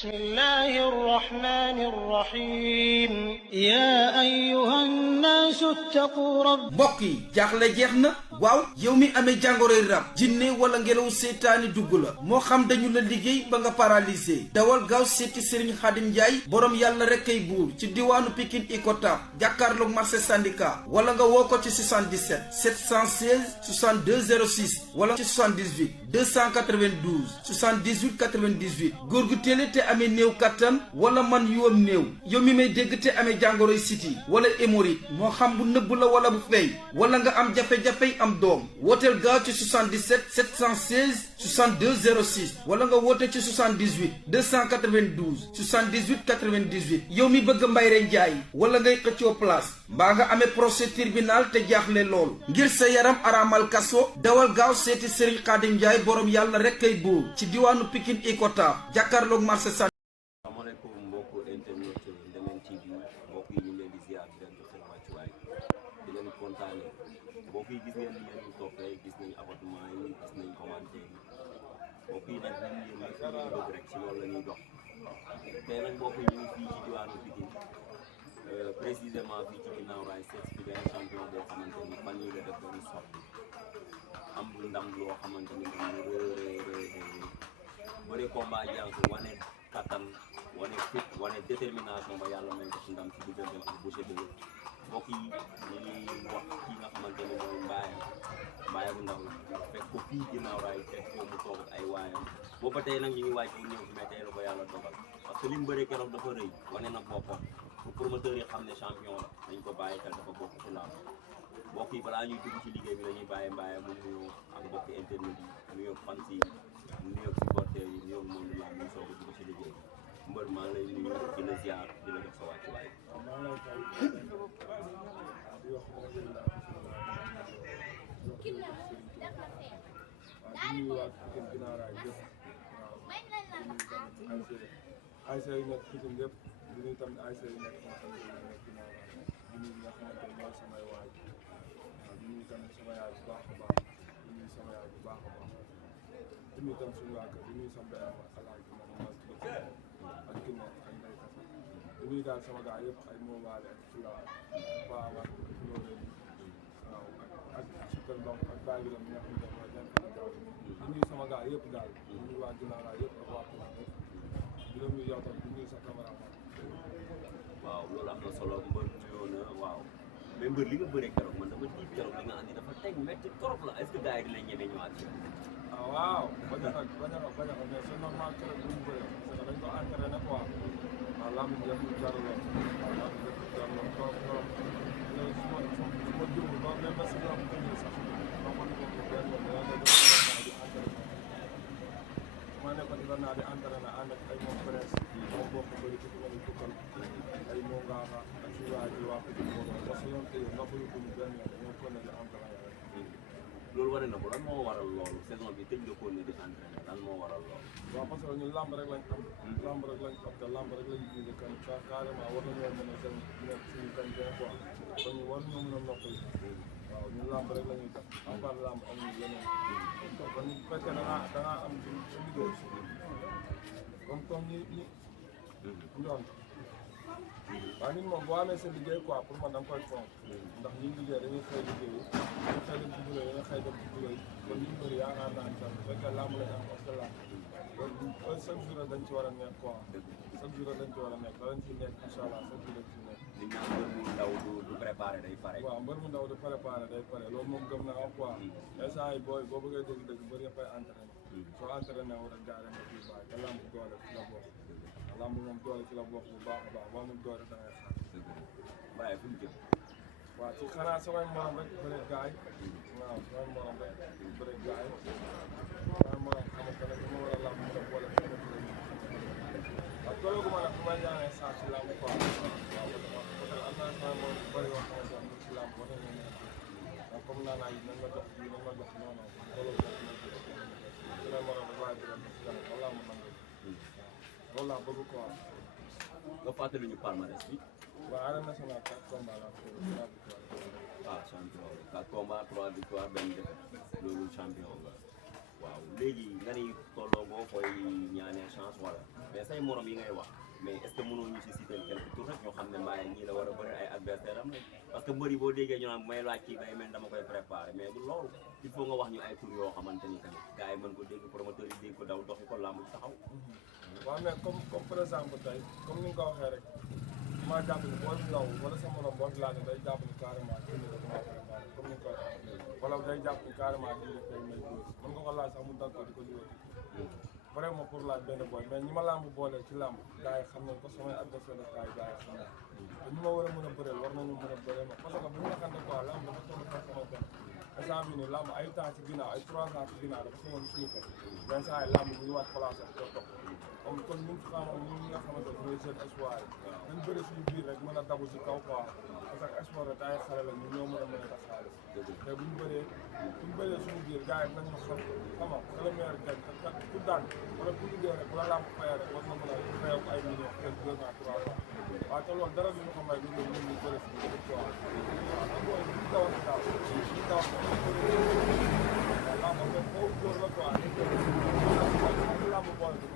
بسم الله الرحمن الرحيم يا أيها الناس اتقوا رب mbokk yi jaaxle jeex na waaw yow mi amee jàngoroy rab jinne wala ngelaw seetaani dugg la moo xam dañu la liggéey ba nga paralysé dawal gaaw seeti Serigne Khadim Ndiaye borom yàlla rek kay buur ci diwaanu Pikine Icotaf jàkkaarloog marché syndicat wala nga woo ko ci 77 716 62 06 wala ci 78 292 78 98 góor gu télé te amee néew kattan wala man yuwam néew yow mi may dégg te amee jàngoroy siti wala hémorroïde moo xam bu nëbb la wala bu feeñ wala nga am jafe-jafey am doom wooteel gaaw ci 77 716 62 06 wala nga woote ci 78 292 78 98 yow mi bëgg Mbayre Njaay wala ngay xëccoo place mbaa nga amee procès tribunal te jaaxle lool ngir sa yaram araamal kaso dawal gaaw seeti Serigne Khadim Ndiaye borom yàlla rek kay buur ci diwaanu Pikine Icotaf jàkkaarloog marché sa asalaamaaleykum mbokku internet Ndemen TV mbokk yi ñu leen di ziar di leen jox seen wàccuwaay di leen kontaane mbokk yi gis ngeen li ngeen ñu toppee gis nañ abonnement yi gis nañ commentaire yi mbokk yi nag ñun yéen nag ñu bëgg rek si loolu la ñuy dox tey nag mbokk yi ñu ngi fii ci diwaanu Pikine précisément fii ci ginnaaw raay seet fi benn champion boo xamante ni fan yii la def benn sorti am ndam loo xamante ni bëri combat jàng wane kattan wane fit wane détermination ba yàlla may ko ci ndam ci digganteem ak Boucher de mbokk yi ñu ngi wax kii nga xamante ne mooy Mbaye bu ndaw fekk ko fii ginnaaw raay fekk ko mu toog ak ay waayam booba tey nag ñu ngi waaj pour ñëw fi mais tey la ko yàlla dogal parce que li mu bëree keroog dafa rëy wane na boppam pour promoteur yi xam ne champion la dañ ko bàyyi xel dafa bokk ci làmb mbokk yi balaa ñuy dugg ci liggéey bi dañuy bàyyi Mbaye mu nuyoo ak mbokki internet yi nuyoo fans yi nuyoo supporter yi nuyoo monde làmb ñu soog a dugg ci liggéey bi mbër maa ngi lay nuyu di la ziar di la jox sa wàccuwaay. ASC yi nekk Pikine yëpp di nuyu tamit ASC yi nekk ginnaaw di nuyu ñi nga xamante ne mooy samay waay waaw di nuyu tamit sama yaay bu baax a baax di nuyu sama yaay bu baax a baax di nuyu tamit suñu waa kër di nuyu sama benn alaaj bi ma ak Kiné ak Ndeye Kassa di nuyu daal sama gars yëpp ay moomaale ak Fula Paa ak Floré waaw ak Super Ndom ak Baye bi nga xamante ne mooy nekk ak gaaw di nuyu sama gars yëpp daal di nuyu waa ginnaaw raay yëpp ak waa Pula yëpp di la nuyu yow tamit di nuyu sa cameraman. waaw loolu am na solo mbër nuyoo na waaw mais mbër li nga bëree keroog man dama tiit keroog li nga andi dafa teg métti trop la est-ce que gars yi dinañ ñeme ñëwaat ci. ah waaw bañ a mais c'est normal keroog bu mu bëree parce que dañ ko entraîné quoi waaw lamb bi def jarul waaw lamb bi def jarul trop trop léegi su ma jublu ba même ba si lamb bi sax ma mën ko benn yoon di entraîné ma nekkoon di naa di entraîné ànd ak ay moom presse moom bokk bëri ci mel ni tukkal ay moo ngaaxa ak si waa ji waa ko di moo doon parce que yoon tey nga ko yóbbu benn yoon ñoo ko ne di entraîné rek loolu wane na ko lan moo waral loolu saison bi tëj nga ko ne di entraîné lan moo waral loolu. waaw parce que ñun lamb rek lañ am lamb rek lañ am te lamb rek lañ gisee kan carrément war nañoo mën a dem nekk suñu kañ benn fois kon ñu war ñoo mën a noppal waaw ñun lamb rek la ñuy def en part lamb amuñu leneen kon bu fekkee da ngaa am su liggéey comme ñi ndoon waaw nit moom boo amee sa liggéey quoi pour man da nga koy fonk ndax ñi liggéey dañuy xëy liggéey dañuy xëy dem ci bureau dañuy xëy dem ci bureau kon ñu bëri yaakaar naa ne sax bu fekkee lamb lañ am parce que lamb loolu chaque jour dañ ci war a nekk quoi chaque jour dañ ci war a nekk da lañ ci nekk incha allah chaque jour dañ ci nekk. li ñu naan mbër mu ndaw du préparé day pare. waaw mbër mu ndaw du préparé day pare loolu moom gëm naa wax quoi instant yi booy boo bëggee dégg-dégg bëri yëpp ay entraîné soo entraîné wu rek gars yi nga ciy bàyyi te lamb doole ci la bokk lamb moom doole ci la bokk bu baax a baax boo amul doole da ngay xaar. Mbaye fu mu jëm. waaw ci xanaa samay morom rek bëri gaay waaw samay morom rek bëri gaay samay morom xamante ne ma war a lamb mu def wala waaw toolu gu ma nag fu may ñaanee saa si lamb quoi waaw parce que am naa samay morom yu bëri yoo xamante ne si lamb war nañu mën a waaw comme naa naa yi nañ ma jox bii nañ ma jox non non toolu gu ma samay morom rek laay bëri si kanam wala mu nangu loolu laa bëgg quoi. nga fàttali ñu palmarès bi. waaw arène nationale 4 combats la ko 3 victoires. ah champion 4 combats 3 victoires benn défaite loolu champion la waaw léegi nga ni tolloo boo koy ñaanee chance wala mais say morom yi ngay wax mais est ce que mënoo ñu si citer quelques tours rek ñoo xam ne Mbaye ñii la war a bëri ay adversaire am lañ parce que mbëri boo déggee ñu naan may laaj kii day mel dama koy préparé mais du loolu il faut nga wax ñu ay tours yoo xamante ni tamit gars yi mën ko dégg promoteur yi dégg ko daw doxi ko làmb ci taxaw. waaw mais comme par exemple tey comme ni nga ko waxee rek maa jàpp ni boo ndaw wala sa morom boo fi laajee day jàpp ni carrément kii nii rek maa préparé comme ni nga ko waxee wala day jàpp ni carrément kii rek day may góor mën nga ko laaj sax mu dal ko di ko liggéey vraiment pour laaj benn boy mais ñi ma làmb boole ci làmb gars yi xam nañ ko samay adversaire de taille gars yi xam nañ te ñi ma war a mën a bëreel war nañu mën a bëreel ma parce que bu ñu waxante quoi làmb dafa toll foo xamante ne instant bii nii làmb ay temps ci ginnaaw ay 3 ans ci ginnaaw dafa sowoon suñu fekk mais saa yi làmb bu ñu waat place ak topp comme kon ñun xamoon ñun ñi nga xamante ne ñooy jeune espoir yi dañ bëri suñu biir rek mën a dabu ci kaw quoi parce que espoir rek ay xale la ñu ñoo mën a mën a tax xaalis te buñu bëree suñu biir gars yi nañ ma xam xama c'est le meilleur gagne te ku daan wala ku liggéey rek wala làmb fayal rek war na mën a fayal ko ay millions peut-être 2 ans 3 ans waaw te loolu dara duñu ko may lu ñun ñu bëri si biir quoi waaw te booy ñu dawal daaw ñu dawal waaw làmb mais foofu góor la quoi làmb boole bi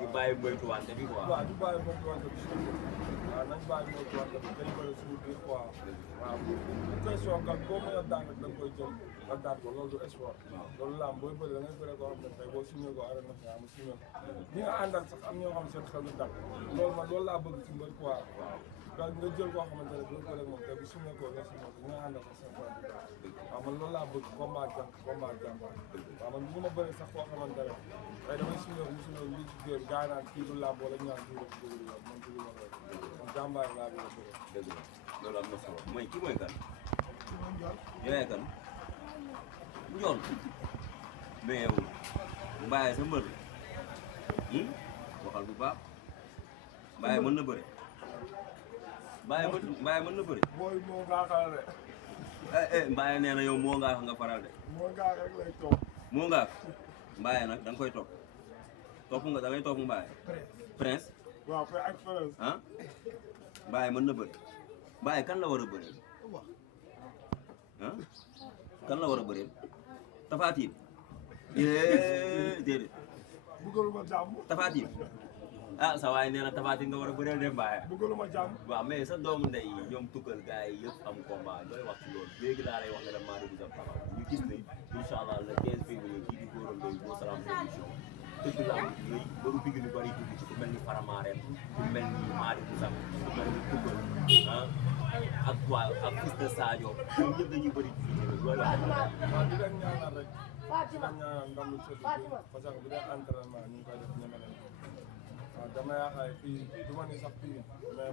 ñu bàyyi moytuwante bi quoi. waaw ñu bàyyi moytuwante bi waaw nañ bàyyi moytuwante bi dañ koy suñu biir quoi waaw bu question kat boo mën a daan rek da nga koy jël nga daan ko loolu du sport loolu laam booy bëri da ngay bëri koo xam ne tey boo signé ko arène nationale mu signé ko ñi nga àndal sax am ñoo xam ne seen xel du dal loolu man loolu laa bëgg ci mbër quoi donc nga jël koo xamante ne boo bëri moom tey bu signé ko nga signé ko ñi nga àndal sax seen xel du dal waaw man loolu laa bëgg combat jàmbaar waaw man bu ma bëri sax koo xamante ne tey damay signé ko mu signé ko lii ci géej gaa naan kii du làmb wala ñaan kii rek dugg yoon man dugg ma rek man jàmbaar laa bëgg a bëri dëgg la loolu am na solo mooy kii mooy kan yowee kan njool mais yow Mbaye sa mbër waxal bu baax Mbaye mën na bëre Mbaye mën na bëre booy moo ngaa xala de Mbaye nee na yow moo ngaa nga faral de moo ngaa rek lay toog moo ngaa Mbaye nag da nga koy topp nga da ngay topp Mbaye prince waaw fay ak prince ah Mbaye mën na bëre Mbaye kan la war a bëreel ah kan la war a bëreel Tapha Tine déedéet bëggaluma jàmm Tapha Tine ah sa waay nee na Tapha Tine nga war a bëreel de Mbaye bëggaluma jàmm waaw mais sa doomu ndey ñoom tukkal gars yi yëpp am combat looy wax ci loolu léegi laa lay wax ne la maa di taxaw ñu gis ne incha allah le 15 février kii di Gora Ndoye Bou Salam production tëgg lamb ji yooyu baru bigg lu bëri dugg ci ku mel ni Faramaren ku mel ni Madi Boussam ku mel ni tukkal ah ak waa ak fils de Sadio ñoom ñëpp dañuy bëri ci loolu waaw di leen ñaanal rek di leen ñaanal ndam lu sëdd parce que bu dee entraînement ñu ngi koy def ñeme nañ waaw dama yaakaar fii du ma ni sax fii mais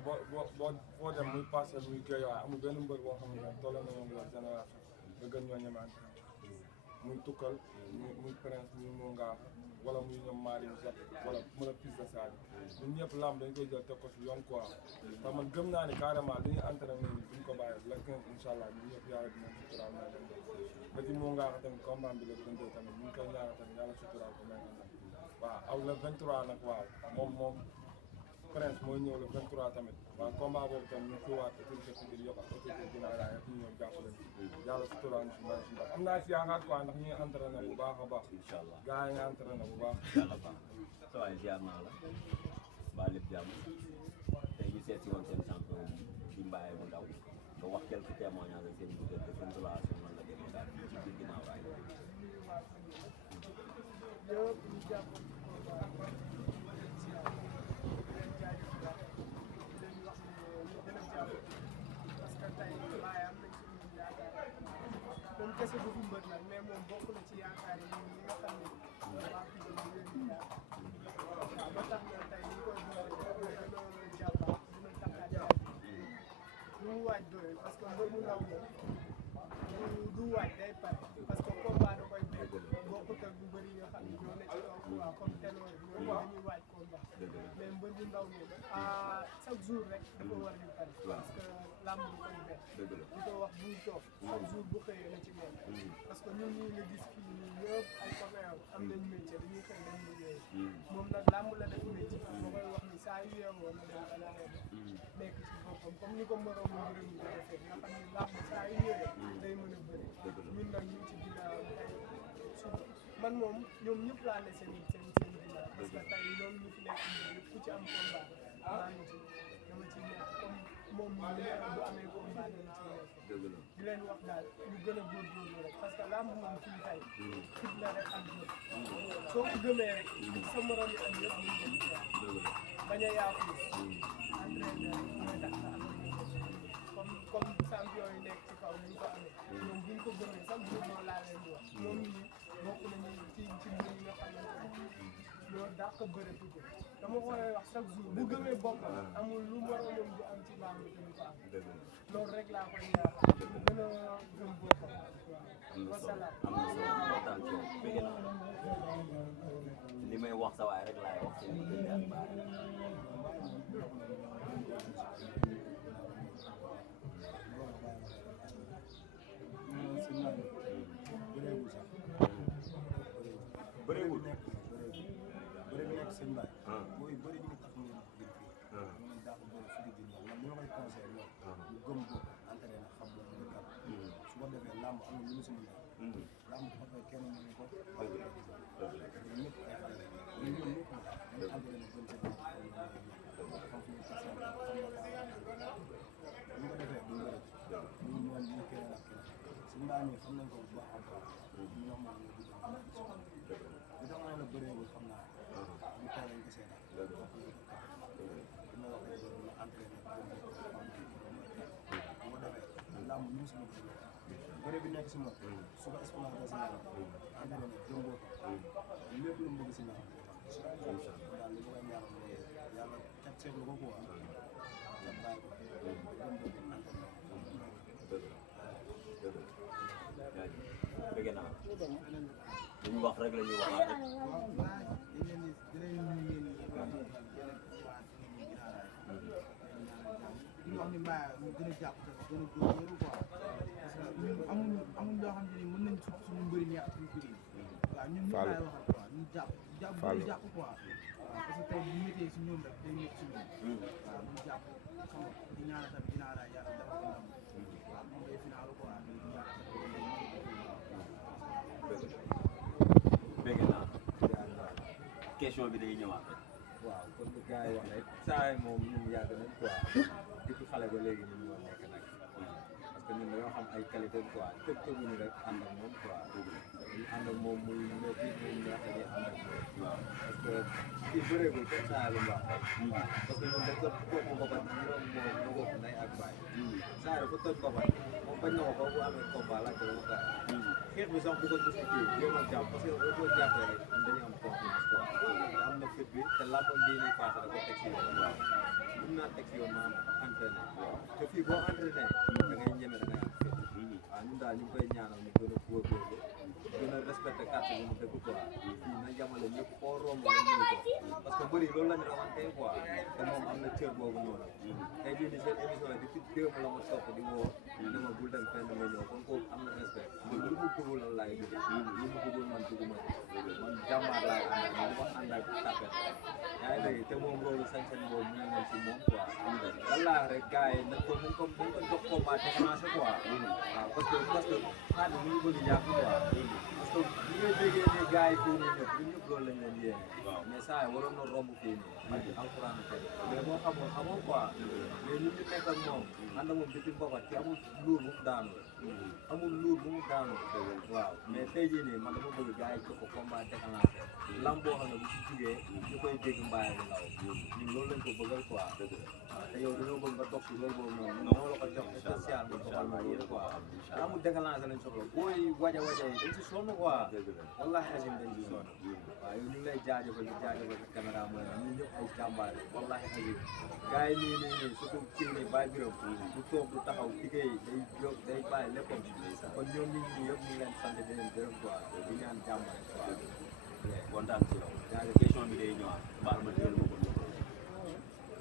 boo dem muy passé muy géej waaye amul benn mbër boo xam ne toll na ñoom la génération nga gën ñoo ñeme entraînement muy tukkal muy prince muy moo ngaa wala muy ñoom Madi Boussam wala mën a piste de Sadio ñun ñëpp lamb dañ koy jël teg ko si yoon quoi te man gëm naa ni carrément li ñu entraîné nii duñ ko bàyyi la 15 incha allah ñun ñëpp yàlla dinañ suturaal may dem ba ci moo ngaa tamit combat bi la 22 tamit ñu ngi koy ñaanal tamit yàlla suturaal ko may dem waaw aw le 23 nag waaw moom prince mooy ñëw le 23 tamit waaw combat boobu tamit ñu koy waat autorité civile yëpp ak autorité générale yëpp ñu ñëw jàppale yàlla suturaal si may si ndax am naa si yaakaar quoi ndax ñu ngi entraîné bu baax a baax incha allah gars yi nga entraîné bu baax yàlla baax sa waay ziar naa la mbaa lépp jàmm tey ñu seet si woon seen champion di Mbaye bu ndaw nga wax quelques témoignages ak seen diggante seen relation man la demee daal fii ci biir ginnaaw raay moom kese du fi mbër nag mais moom bokk na ci yaakaar yi ñi nga xam ne waa fii ñu leen di jaar waaw ba tax na tey ñu koy gën a jàppaat dina taxaat jàpp lu mu waaj doyul parce que mbër mu ndaw moom du waaj day pare parce que combat da koy béy bokkut ak bu bëri nga xam ne ñoo ne ci kaw waaw comme ténor ñooñu dañuy waaj combat mais mbër bu ndaw moom chaque jour rek dafa war di pare parce que làmb du koy béy di ko wax buy toog chaque jour bu xëyee na ci moom parce que ñun ñii nga gis fii nii ñëpp ay copains am nañ métier dañuy xëy dañ liggéey moom nag làmb la def métier ma koy wax ni saa yu yeewoo na dem balaa nekk ci boppam comme ni ko moroomu mbërëm yi defee nga xam ni làmb saa yu ñëwee day mën a bëri ñun nag ñu ci ginnaaw ay suba man moom ñoom ñëpp laa ne seen ginnaaw parce que tey ñoom ñu fi nekk yëpp ku ci am combat maa ngi ci dama ciy nekk comme moom bu amee combat dama ciy nekk di leen wax daal ñu gën a góorgóorlu rek parce que làmb moom fii tey fit la rek ak jot soo ko gëmee rek sa morom yi am yëpp ñu jëm ci bañ a yaatu entraîneur mooy tax nga am comme champion yi nekk ci kaw ni ñu ko amee ñoom bu ñu ko gëmee sax jour laa leen di wax ñoom ñi bokk nañu ci mbir yi nga xamante ne ñoo dàq bëre tuuti dama koy wax chaque jour bu gëmee boppam amul lu moromam di am ci làmb te du ko am loolu rek laa koy ñaax mu gën a gëm boppam waaw wasalaam li may wax sa waay rek laay wax seen diggante ak Baye bëreewul bëri bi nekk seen baay booy bëri ñu ngi tax ñu gën fii ñu ngi dàq bëri fi di jël man li ma koy conseillé mooy ñu gëm bopp entraîné na xam moom ñu kat su ko defee làmb am na lu mu si mën a làmb dafa koy kenn mënu ko ñëpp ay xale ñu ñoom ñëpp dañu entraîné gëm seen bopp xam fu ñu tasee xam na ñu ko defee duñ bëri ñu moom ñu keneen ak keneen suñu mbaa ñi xam nañ ko bu baax a baax ñoom moom ñu dugg li tax ma ne la bëreewul xam naa ñu teel a gisee nag dina wax ne loolu la entraîné bu ko defee làmb ñu si mën bëre bi nekk si moom su ko exploité si làmb entraîné jëm boppam lépp lu mu bëgg si làmb daal li ma koy ñaanal mooy yàlla cat seetlu ko quoi ca bàyyi ko jëm boppam entraîné bëgg naa li ñu wax rek la ñuy waxaat rek ñu wax ni Mbaye ñu gën a jàpp gën a góorgóorlu quoi parce que ñun amuñ loo xam ne mën nañ suñu mbëri neex suñu mbëri waaw ñun ñu laay waxal quoi ñu jàpp quoi parce que tey bu méttee si ñoom rek day métti si ñoom waaw ñu jàpp xam nga di ñaanal tamit dinaa laay yàlla dafa ko ndam waaw moom day final quoi ñu ñaanal bëgg naa question bi day ñëwaat rek waaw comme ni gars yi wax rek saa yi moom ñun yàgg nañ quoi depuis xale ba léegi ñun ñoo nekk nag parce que ñun dañoo xam ay qualité quoi tëb tëbuñu rek ànd ak moom quoi ñu ànd ak moom muy métti muy neex dañuy ànd ak moom waaw parce que kii bëreegul comme saa lu baax rek parce que ñun dañ ko toog boppam ñoom ñoo bokk ndey ak baay saa dafa toj boppam moom bañ na ko ba bu amee combat laaj ko ba xeex bi sax bu ko gis kii jéem a jàpp parce que boo ko jàppee rek dañuy am confiance quoi te am na fit bi te làmbam bii nii passé da ko teg si yoon waaw mun naa teg si yoon maanaam entraîné te fii boo entraîné da ngay ñeme da ngay am fit waaw ñun daal ñu ngi koy ñaanal ñu gën a góorgóorlu gën a respecté carte bi mu dëgg quoi fii na jamale ñëpp foo romb nga nuyu ko parce que bëri loolu la ñu rawantee quoi te moom am na cër boobu noonu tey jii nii seen émission yi depuis démb la ma topp di woo dama bul dem fenn nga ñëw kon kooku am na respect lu mu dugul la laay dugg lu mu dugul man dugguma man jàmbaar laay ànd man ma ànd ak tapet yaa ngi dégg te moom loolu sañ-sañ boobu ñu ngi si moom quoi wallaahi rek gars yi nañ ko jox combat te commencé quoi waaw parce que xaar bi mu ngi bëgg yàgg quoi parce que li nga déggee ne gars yi fii nii ñëpp loolu lañ leen yéene mais saa yi waroon na romb fii nii man di alxuraan mais moo xamoon xamoo quoi mais ñun ñu nekk ak moom ànd moom depuis mbapat ci amul luur bu mu daanu amul luur bu mu daanu waaw mais tey jii nii man dama bëgg gars yi jox ko combat déclenché lamb boo xam ne bu ci jugee ñu koy dégg Mbaye bu ndaw ñun loolu lañ ko bëggal quoi waaw te yow dañoo bëgg nga toog si loolu boobu noonu ñoo la ko jox spécial nga doxal ma yéen quoi te amul déclenché lañ soxla booy waja yi dañ si sonn quoi wallahi asim dañ si sonn waaw yow ñu ngi lay jaajëfal di jaajëfal sa caméra mooy ñun ñëpp ay jàmbaar wallahi asim gars yi nii surtout kii nii Baye Birame du toog du taxaw liggéey day jóg day bàyyi léppam kon ñoom nit ñi yëpp ñu ngi leen sant di leen gërëm quoi di ñaan jàmm rek quoi kontaan ci yow question bi day ñëwaat baal ma déglu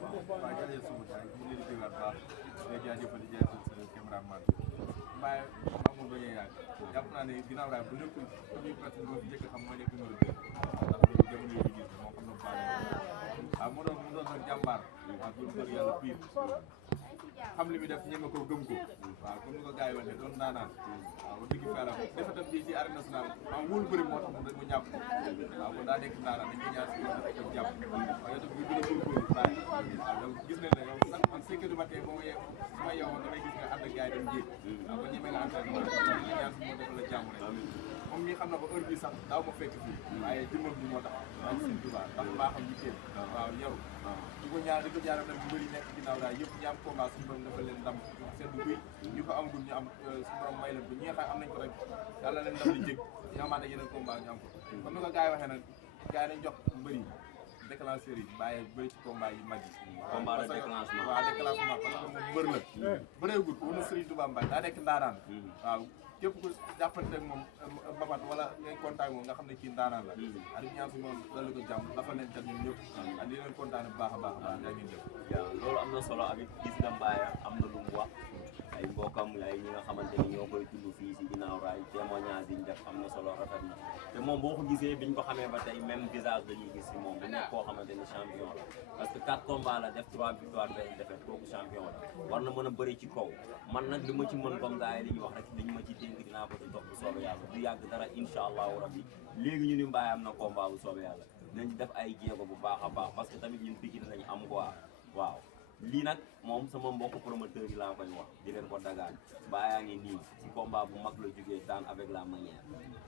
ma ko waaw jërëjëf sama gars yi ñu ngi leen di dégluwaat baax di jaajëfal di jaajëfal sa cameraman Mbaye amul ba ñuy yàgg jàpp naa ne ginnaaw daal bu nekkul suñuy personne boo fi njëkk xam moo nekk numéro 2 ndax loolu jamono yi ñu gis moo xam ne baax waaw mu doon nag jàmbaar waaw bu bëgg yàlla piir xam li muy def ñeme ko gëm ko waaw comme ni ko gars yi waxee doon daanaan waaw ba digg fela defatam ji ci arène nationale waaw wóolu bëri moo tax mu jàpp waaw kon daa nekk daanaan dañ ko ñaar si yoon dafa jàpp waaw yow tamit ñu gën a góorgóorlu bàyyi waaw yow gis nañ ne yow sax man 5 heures du matin boo ma yeew su ma yeewoon damay gis nga ànd ak gars yi dem jéeg waaw ba ñeme nga entraînement ñu ñaan si moo defal la jàmm rek moom mii xam na ba heure bii sax daaw ma fekk fii waaye jëmmam bi moo tax waaye seen tubaab ndax baaxam ñu téen waaw yaru di ko ñaar nag bu bëri nekk ginnaaw daal yëpp ñi am combat suñu borom dafa leen ndam seen bu guy ñu ko amagul ñu am suñu borom may leen ko ñi nga xam am nañ ko rek yàlla leen ndam li jég ñu amaat yeneen combat ñu am ko comme ni ko gars yi waxee nag gars yi nañ jox mbëri déclencheurs yi bàyyi bëri ci combat yi mag yi combat de déclenchement waaw déclenchement parce que moom mbër la bëreegul wala Serigne Touba Mbaye daa nekk ndaanaan waaw képp ku jàppante ak moom mbapat wala ngay contact moom nga xam ne kii ndaanaan la adi ñaan su moom loolu ko jàmm dafa leen tat ñun ñëpp ak di leen kontaane bu baax a baax daa ngeen def waaw loolu am na solo amit gis nga Mbaye am na lu mu wax ay mbokkam ay ñi nga xamante ni ñoo koy tudd fii si ginnaaw raay témoignage yi ñu def am na solo rafet na te moom boo ko gisee biñ ko xamee ba tey même visage dañuy gis si moom bu nekk koo xamante ni champion la parce que 4 combats la def 3 victoires benn défaite kooku champion la war na mën a bëri ci kaw man nag li ma ci mën comme gars yi li ñu wax rek dañu ma ci dénk dinaa ko ci dox bu soobee yàlla du yàgg dara incha allahu rabbi léegi ñu ni Mbaye am na combat bu soobee yàlla dinañ def ay jéego bu baax a baax parce que tamit ñun Pikine lañ am quoi waaw lii nag moom sama mbokk promoteur yi laa koy wax di leen ko dagaan Mbaye ngi nii ci combat bu mag la jógee daan avec la manière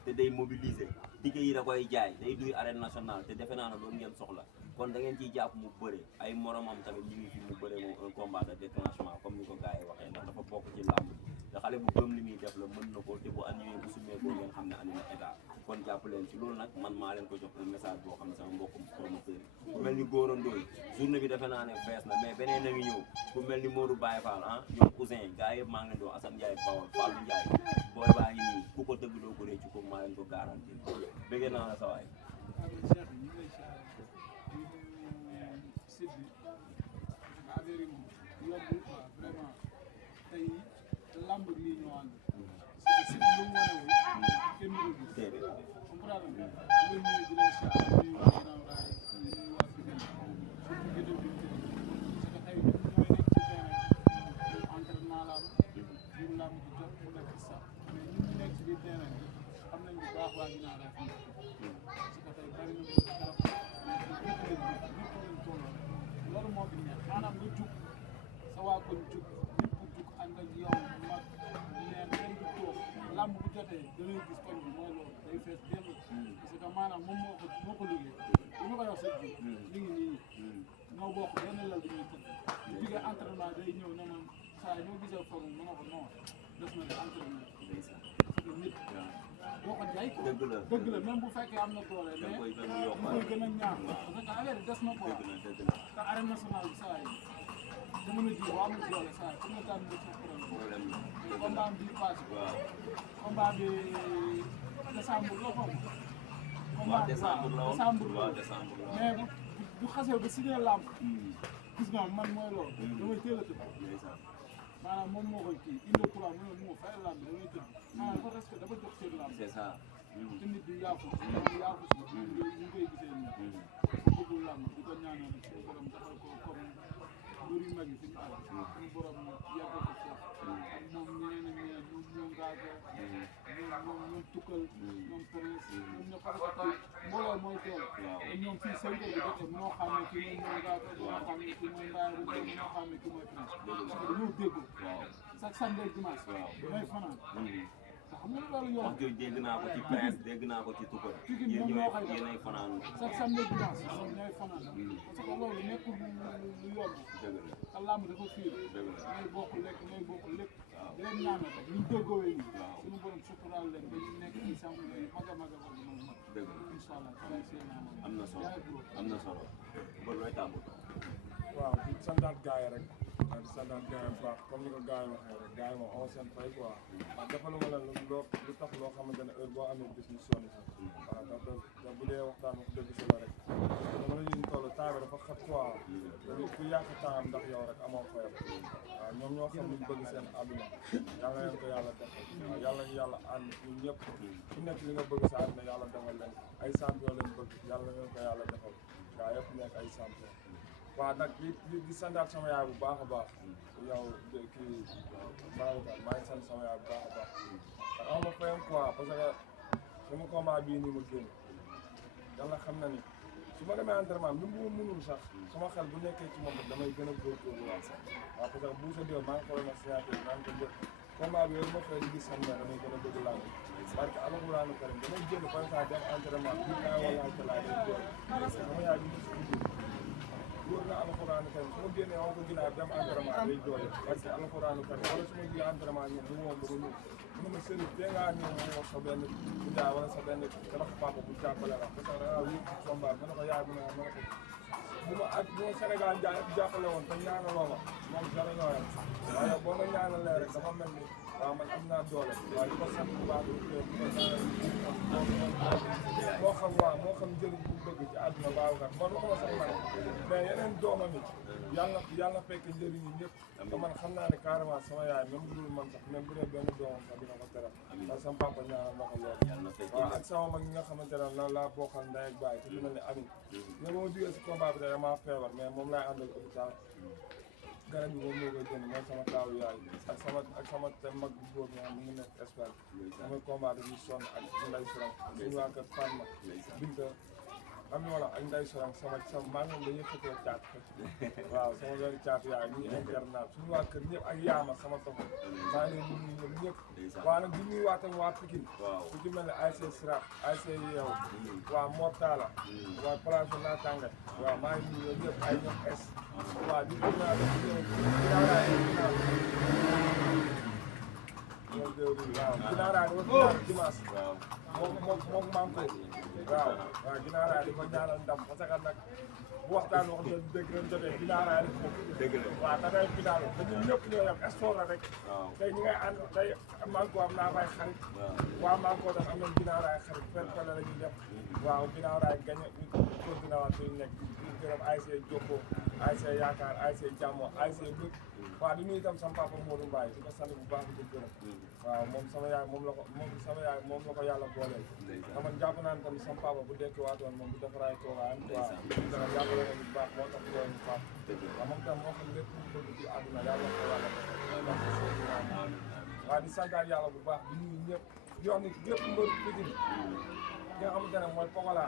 te day mobiliser ticket yi da koy jaay day duy arène nationale te defe naa ne loolu ngeen soxla kon da ngeen ciy jàpp mu bëre ay moromam tamit ñu ngi fi mu bëre moom un combat de déclenchement comme ni ko gars yi waxee ndax dafa bokk ci làmb te xale bu gëm li muy def la mën na ko te bu animé bu sumee ko ngeen xam ne animé état kon jàpp leen ci loolu nag man maa leen ko jox un message boo xam ne sama mbokkum promoteur yi ku mel ni góorandooy journée bi defe naa ne fees na mais beneen na ngi ñëw ku mel ni Modou Baye Fall ah ñoom Ousin gars yëpp maa ngi leen di wax Assane Ndiaye Bawol Fallou Ndiaye booy baa ngi nii ku ko dëgg doo ko réccu ko maa leen ko garanti bëggee naa la sa waay affaire yi moom yombul quoi vraiment tey lamb lii ñoo ànd si lu mu wane wu kenn du ko gis comprendre nga leen ñëwee di leen saa ñuy waa ginnaaw raay ñuy waa fi surtout gëdëw bi parce que tey ñun mooy nekk ci terrain entraînement la am jour lamb di jot mu nekk sax mais ñun ñu nekk ci biir terrain bi xam nañ bu baax waa ginnaaw raay fi parce que tey bari na trop loolu moo fi neex maanaam nga jug sa waa kon jug ñëpp jug ànd ak yow mag neen kenn du toog làmb bu jotee da ngay gis koñ bi mooy loolu day fees dell parce que maanaam moom moo ko liggéey li ma koy wax sa ji li ngi nii ñoo bokk benn lal bi ñuy tëdd bu jugee entraînement day ñëw ne man saa yi ñoo gisee forme mën na ko non des na de entraînement parce que nit boo ko jaay dëgg la même bu fekkee am na doole mais ñu koy gën a ñaax parce que affaire des na quoi te arène nationale bi saa yi jamono ji boo amul doole saa yi su ñu daan ba suuf problème combat bi passé combat bi décembre la ko combat décembre mais bu xasee ba signé làmb gis nga man mooy loolu damay teel a tëdd maanaam moom moo koy kii indi courant mu ne mu fay làmb damay tëdd maanaam dafa respect dafa jox seen làmb c'est ça te nit du yaafu si ñu koy gisee nii bëggul làmb di ko ñaanal suñu borom defal ko comme mbir yu mag yi fi ñu àgg suñu borom yàggal ko foofu ak moom ñeneen ak ñeneen ñoom Gaaga ñoom Tukkal ñoom Prince ñoom ñëpp parce que tey mbooloo mooy teew te ñoom fii seen bi jotee mënoo xam ne kii mooy ñoom Gaaga mënoo xam ne kii mooy Mbaye mënoo xam ne kii mooy Prince parce que dañoo dégg chaque samedi ak dimanche ñooy fanaan xam nga loolu yow wax jooju dégg naa ko ci Prince dégg naa ko ci Tukkal yéen ñooy fanaan chaque samedi ak dimanche ñooy fanaan parce que loolu nekkul lu yomb te làmb dafa fiir ñooy bokk lekk ñooy bokk lépp di leen ñaanal rek ñu déggoowee nii suñu borom suturaal leen ba ñu nekk ci sàmm leen mag a mag a mag moom mag incha allah am na solo am na solo ba looy tàmbatoo waaw di santaat gars yi rek di santaat gars yi bu baax comme ni ko gars yi waxee rek gars yi moom amoo seen fay quoi waaw defaluma leen lu tax loo xamante ne heure boo amee bis ñu sonni sax waaw da bu dee waxtaan wax dëgg si la rek dama la ñu toll temps bi dafa xat quoi ku yàq temps ndax yow rek amoo fayam waaw ñoom ñoo xam luñ bëgg seen àdduna yàlla leen ko yàlla defal waaw yàlla ñu yàlla ànd ñun ñëpp ku nekk li nga bëgg sa àdduna yàlla defal leen ay champion lañ bëgg yàlla leen ko yàlla defal gaa yëpp nekk ay champion waaw nag di santaat sama yaay bu baax a baax yow kii Babacar maa ngi sant sama yaay bu baax a baax ndax am ma fayam quoi parce que sama combat bii nii ma génn yàlla xam na ni su ma demee entraînement même bu ma mënul sax sama xel bu nekkee ci moom damay gën a góorgóorlu waat sax waaw parce que bu sa déw maa ngi ko doon signature maa ngi ko jël combat bi yow ma fay di gis xam ne damay gën a bëgg laa parce que alxuraanu karim damay génn par exemple dem entraînement bi kaa wala ca laa day jooy sama yaay bi wóor na alxuraanu karim su ma génnee wax ko ginnaaw dem entraînement day jooy parce que alxuraanu karim wala su ma jugee entraînement ñoom du moom ba ñëw mu ma sëriñ tee ngaa ñëw moo sa benn bidaa wala sa benn karax papa bu jàppale la parce que da ngaa wér combat ma ne ko yaay mu ne ma ne ko bu ma Sénégal jàppale woon te ñaanaloo ma moom dara ñooyam waaye boo ma ñaanalee rek dafa mel ni waaw man am naa doole waaye di ko sant bu baax moo xam waaw moo xam njëriñ bu bëgg ci àdduna Babacar man waxuma sax man mais yeneen doomam yi yàlla fekk njëriñ yi ñëpp te man xam naa ne carrément sama yaay même bu dul man sax même bu dee benn doomam sax dina ko teral parce que sama papa ñaanal ma ko lool waaw ak sama mag ñi nga xamante ne noonu laa bokkal ndey ak baay te lu mel ni Amin ñoo ma jógee si combat bi dama feebar mais moom laay àndal hôpital garab yi moom moo koy jënd mooy sama taawu yaay ak sama te mag bu góor ñi mu ngi nekk Espagne samay combat dañuy sonn ak nday suram suñu waa kër Fatma Binta am na wala ak nday suram sama maa ngi moom dañuy xëccoo caat waaw sama benn caat yaay ñu ngi internat suñu waa kër ñëpp ak yaama sama topp maa ngi leen ñoom ñëpp waaw nag di nuyu waa tam waa Pikine ku ci mel ne ASC Sirap ASC Yeew waa Mortala waa place Natanga waaw maa ngi nuyu ñëpp ay ñoom es waaw di ko naa def ginaaraay dafa dimanche moom manko waaw ginaaraay di ko ñaanal ndam parce que nag bu waxtaan wax dëgg lañ jotee ginaaraay rek moom dëgg la waaw te day final te ñun ñëpp ñoo yem sport la rek tey ñi ngay ànd tey manko am naa fay xarit waaw manko daf am nañ ginaaraay xarit fer fele la ñuy def waaw ginaaraay gañe ñu continué waat suñu nekk di gërëm ASC Jokko ASC Yaakaar ASC Jàmmo ASC bëgg waaw di nuyu itam sama papa Modou Mbaye di ko sant bu baax di ko gërëm waaw moom sama yaay moom la ko yàlla booleel te man jàpp naa ne tamit sama papa bu dekki waatoon moom bu defaraay toogaayam waaw dara jàppale na bu baax moo tax doon ñu faat waaw moom tam moo xam lépp lu bëgg ci àdduna yàlla ko yàlla waaw di santaat yàlla bu baax di nuyu ñëpp di wax ni lépp mbëru Pikine ki nga xamante ne mooy Pokola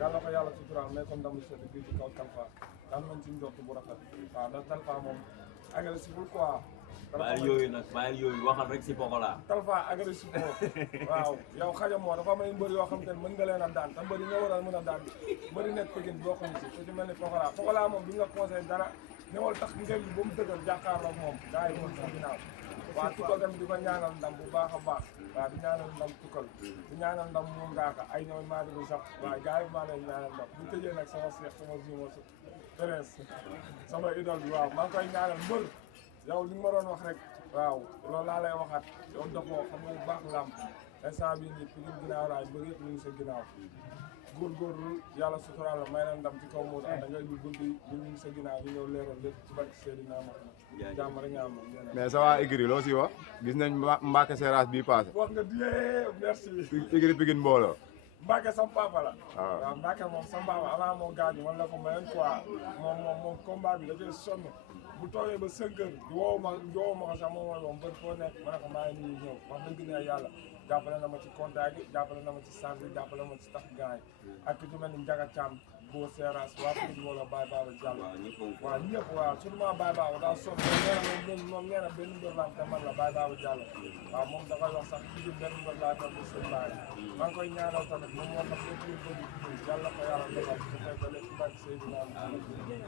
yàlla ko yàlla suturaal mais comme ndam lu sedd bii ci kaw Talfa daan nañ ci njort bu rafet waaw ndax Talfa moom agressif quoi. bàyyi yooyu nag bàyyi yooyu waxal rek si Pokola. Talfa agressif waaw yow xajam moo dafa may mbër yoo xamante ne mën nga leen a daan te mbër yi nga war a mën a daan mbëri nekk Pikine bokkuñu si ku ci mel ni Pokola moom duñ la conseillé dara ñëwal tax ngeen bi ba mu dëgër jàkkaarloo moom gars yi moom sax ginnaaw waaw tukkal tamit di ko ñaanal ndam bu baax a baax waaw di ñaanal ndam tukkal di ñaanal ndam moom ngaaka ay ñoom maa déglu sax waaw gars yi maa leen ñaanal ndam bu tëjee nag sama seex sama jumo Thérèse sama idole bi waaw maa ngi koy ñaanal mbër yow li nga ma doon wax rek waaw loolu laa lay waxaat yow dofoo xam nga bu baax làmb instant bii nii Pikine ginnaaw raay mbër yëpp ñu ngi sa ginnaaw góorgóorlu yàlla suturaal la may na ndam ci kaw Modou Anta ngay bunti ñu ngi sa ginnaaw ñu ñëw leeral lépp ci barke Seydina Muhammad jàmm rek nga am mais sa waa écurie loo si wax gis nañ Mbacke Seras bii passé wax nga diyee merci écurie Pikine mbooloo Mbacke sama papa la waaw Mbacke moom sama papa avant moo gaañu man la ko mayoon quoi moom combat bi da cee sonn bu toogee ba 5 heures di woowu ma ko sax moom mooy moom bër foo nekk ma ne ko maa ngi nii ñëw wax dëgg ne yàlla jàppale na ma ci contact yi jàppale na ma ci charge yi jàppale ma ci tax gaañ ak ku ci mel ni Ndiaga Thiam boo Seras waa Pikine wala Baye Baba Diallo waaw ñëpp waaw surtout Baye Baba daa sonn moom nee na benn mbër la am te man la Baye Baba Diallo waaw moom dafay wax sax Pikine benn mbër laa tam bu seen baay maa ngi koy ñaanal tamit moom moo tax lépp lu bëgg yàlla ko yàlla defal su fekk ko lépp ci barke Seydina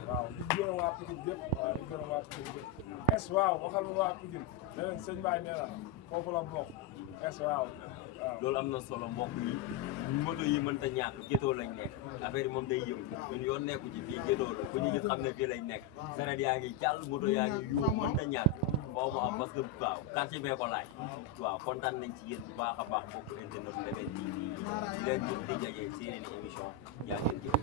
waaw di gërëm waa Pikine yëpp waaw di gërëm waa Pikine yëpp es waaw waxal ma waa Pikine leneen sëñ Baye nee na foofu la bokk es waaw loolu am na solo mbokk yi moto yi mënta ñàkk gétoo lañ nekk affaire yi moom day yëngu ñun yoon nekku ci fii gétoo la ku ñu gis xam ne fii lañ nekk saret yaa ngi jàll moto yaa ngi yuux mënta ñàkk foo mu am parce que waaw quartier bee ko laaj waaw kontaan nañ ci yéen bu baax a baax mbokk internet Mbébét TV leen di jege seen émission yaa ngeen jëf